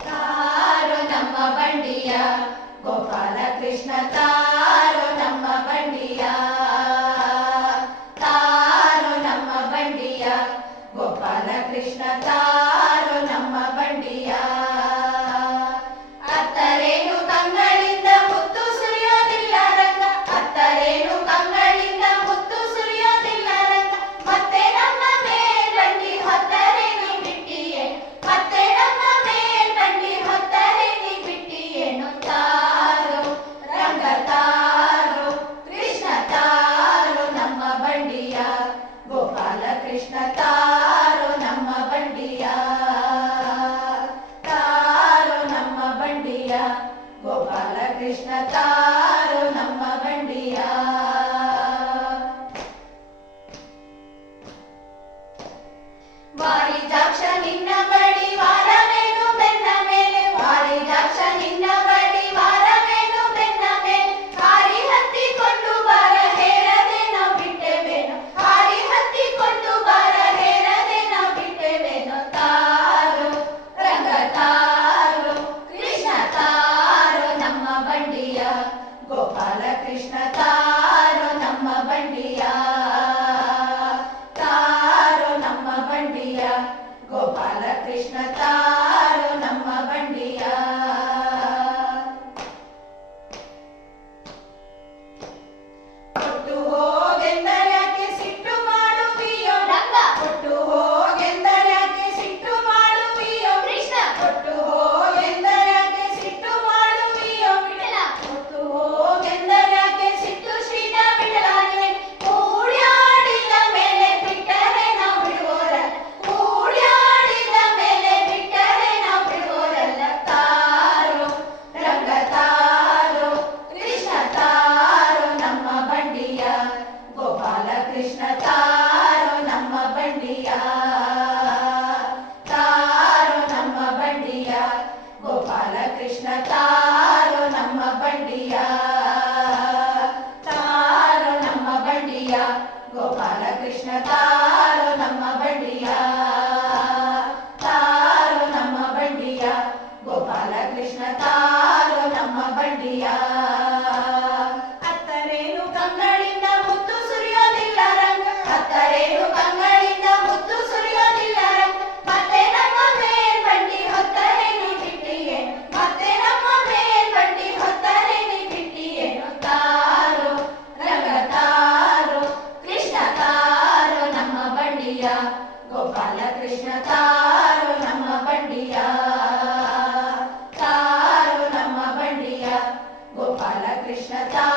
ತಾರೋ ನಮ್ಮ ಬಂಡಿಯ ಗೋಪಾಲ ಕೃಷ್ಣ ತಾರೋ ನಮ್ಮ ಬಂಡಿಯ ತಾರೋ ನಮ್ಮ ಬಂಡಿಯ ಗೋಪಾಲ ಕೃಷ್ಣ ತಾರೋ ನಮ್ಮ ಬಂಡಿಯ ಅತ್ತರೇನು ಕಂಗಳಿಂದ ಮುತ್ತು ಸುರಿಯೋದಿಲ್ಲ ರಂಗ ಅತ್ತರೇನು ಕಂಗಳಿಂದ ಮುತ್ತು ಸುರಿಯೋದಿಲ್ಲ ರಂಗ ಮತ್ತೆ ನಮ್ಮ ಮೇಲ್ಬಂಡಿ ಹೊತ್ತರೇನು ಬಿಟ್ಟಿಯೇ ಮತ್ತೆ ನಮ್ಮ ಮೇಲ್ಬಂಡಿ ಹೊತ್ತರೇನು ಬಿಟ್ಟಿಯೇನು ತಾರೋ ರಂಗ ತಾರೋ ಕೃಷ್ಣ ತಾರೋ ನಮ್ಮ ಬಂಡಿಯ ಗೋಪಾಲ ಕೃಷ್ಣ ತಾರೋ ನಮ್ಮ ಬಂಡಿಯ ತಾರೋ ನಮ್ಮ ಬಂಡಿಯ ಗೋಪಾಲ ಕೃಷ್ಣ ತಾರೋ ನಮ್ಮ ಬಂಡಿಯ ವಾರಿಜಾಕ್ಷ ನಿನ್ನ ಬಡಿ ವಾರವೇನು ಬೆನ್ನ ಮೇಲೆ ವಾರಿಜಾಕ್ಷ ನಿನ್ನ ಬಡಿ ವಾರವೇನು ಬೆನ್ನ ಮೇಲೆ ಹಾರಿ ಹತ್ತಿಕೊಂಡು ಬಾರ ಹೇರದೆ ನಾವು ಬಿಟ್ಟೆವೇನು ಹಾರಿ ಹತ್ತಿಕೊಂಡು ಬಾರ ಹೇರದೆ ನಾವು ಬಿಟ್ಟೆವೇನು ತಾರೋ ರಂಗ ತಾರೋ ಕೃಷ್ಣ ತಾರೋ ನಮ್ಮ ಬಂಡಿಯ ಗೋಪಾಲ ಕೃಷ್ಣ ತಾರೋ ನಮ್ಮ ಬಂಡಿಯ ತಾರೋ ನಮ್ಮ ಬಂಡಿಯ ಗೋಪಾಲ ಕೃಷ್ಣ ತಾರೋ ನಮ್ಮ ಬಂಡಿಯ ಕೊಟ್ಟು ಹೋಗೆಂದರ್ಯಾಕೆ ಸಿಟ್ಟು ಮಾಡುವಿಯೋ ರಂಗ ಕೊಟ್ಟು ಹೋಗೆಂದರ್ಯಾಕೆ ಸಿಟ್ಟು ಮಾಡುವಿಯೋ ಕೃಷ್ಣ ಕೊಟ್ಟು ಹೋಗೆಂದರ್ಯಾಕೆ ಸಿಟ್ಟು ಮಾಡುವಿಯೋ ಬಿಡಲ ಕೊಟ್ಟು ಹೋಗೆಂದರ್ಯಾಕೆ ಸಿಟ್ಟು ಶ್ರೀನ ಬಿಡಲಾನೆ ಕೂಡ್ಯಾಡಿದ ಮೇಲೆ ಬಿಟ್ಟರೆ ನಾವು ಬಿಡುವೋರಲ್ಲ ಕೂಡ್ಯಾಡಿದ ಮೇಲೆ ಬಿಟ್ಟರೆ ನಾವು ಬಿಡುವೋರಲ್ಲ ತಾರೋ ರಂಗ ತಾರೋ ಕೃಷ್ಣ ತಾರೋ ನಮ್ಮ ಬಂಡಿಯ ಗೋಪಾಲ ಕೃಷ್ಣ ತಾರೋ ನಮ್ಮ ಬಂಡಿಯ ತಾರೋ ನಮ್ಮ ಬಂಡಿಯ ಗೋಪಾಲ ಕೃಷ್ಣ ತಾರೋ ನಮ್ಮ ಬಂಡಿಯ ತಾರೋ ನಮ್ಮ ಬಂಡಿಯ ಗೋಪಾಲ ಕೃಷ್ಣ ತಾರೋ ನಮ್ಮ ಬಂಡಿಯ ತಾರೋ ನಮ್ಮ ಬಂಡಿಯ ಗೋಪಾಲ ಕೃಷ್ಣ ತಾರೋ ನಮ್ಮ ಬಂಡಿಯ ಅತ್ತರೇನು ಕಂಗಳಿಂದ ಮುತ್ತು ಸುರಿಯೋದಿಲ್ಲ ರಂಗ ಅತ್ತರೇನು ಕಂಗಳಿಂದ ಮುತ್ತು ಸುರಿಯೋದಿಲ್ಲ ರಂಗ ಮತ್ತೆ ನಮ್ಮ ಮೇಲ್ಬಂಡಿ ಹೊತ್ತರೇನು ಬಿಟ್ಟಿಯೇನು ಮತ್ತೆ ನಮ್ಮ ಮೇಲ್ಬಂಡಿ ಹೊತ್ತರೇನು ಬಿಟ್ಟಿಯೇನು ತಾರೋ ರಂಗ ತಾರೋ ಕೃಷ್ಣ ತಾರೋ ನಮ್ಮ ಬಂಡಿಯ ಗೋಪಾಲ ಕೃಷ್ಣ ತಾರೋ ನಮ್ಮ ಬಂಡಿಯ ತಾರೋ ನಮ್ಮ ಬಂಡಿಯ ಗೋಪಾಲ ಕೃಷ್ಣ ತಾರೋ